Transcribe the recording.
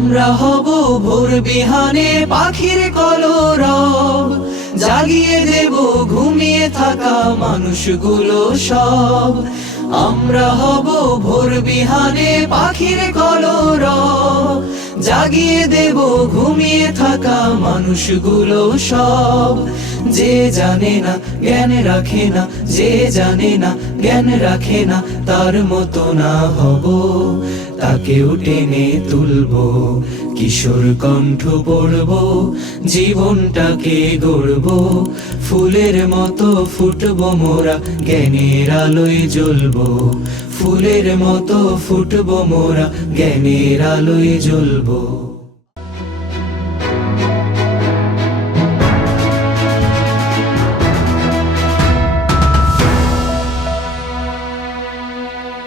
আমরা হব ভোর বিহানে পাখির কলরব জাগিয়ে দেব ঘুমিয়ে থাকা মানুষগুলো সব আমরা হব ভোর বিহানে পাখির কলরব জাগিয়ে দেব ঘুমিয়ে থাকা মানুষগুলো সব যে জানে না জ্ঞান রাখে না যে জানে না জ্ঞান রাখে না তার মতো না হব তাকে টেনে তুলব কিশোর কণ্ঠ পড়ব জীবনটাকে গড়ব ফুলের মতো ফুটব মোরা জ্ঞানের আলোয় জ্বলব ফুলের মতো ফুটব মোরা জ্ঞানের আলোয় জ্বলব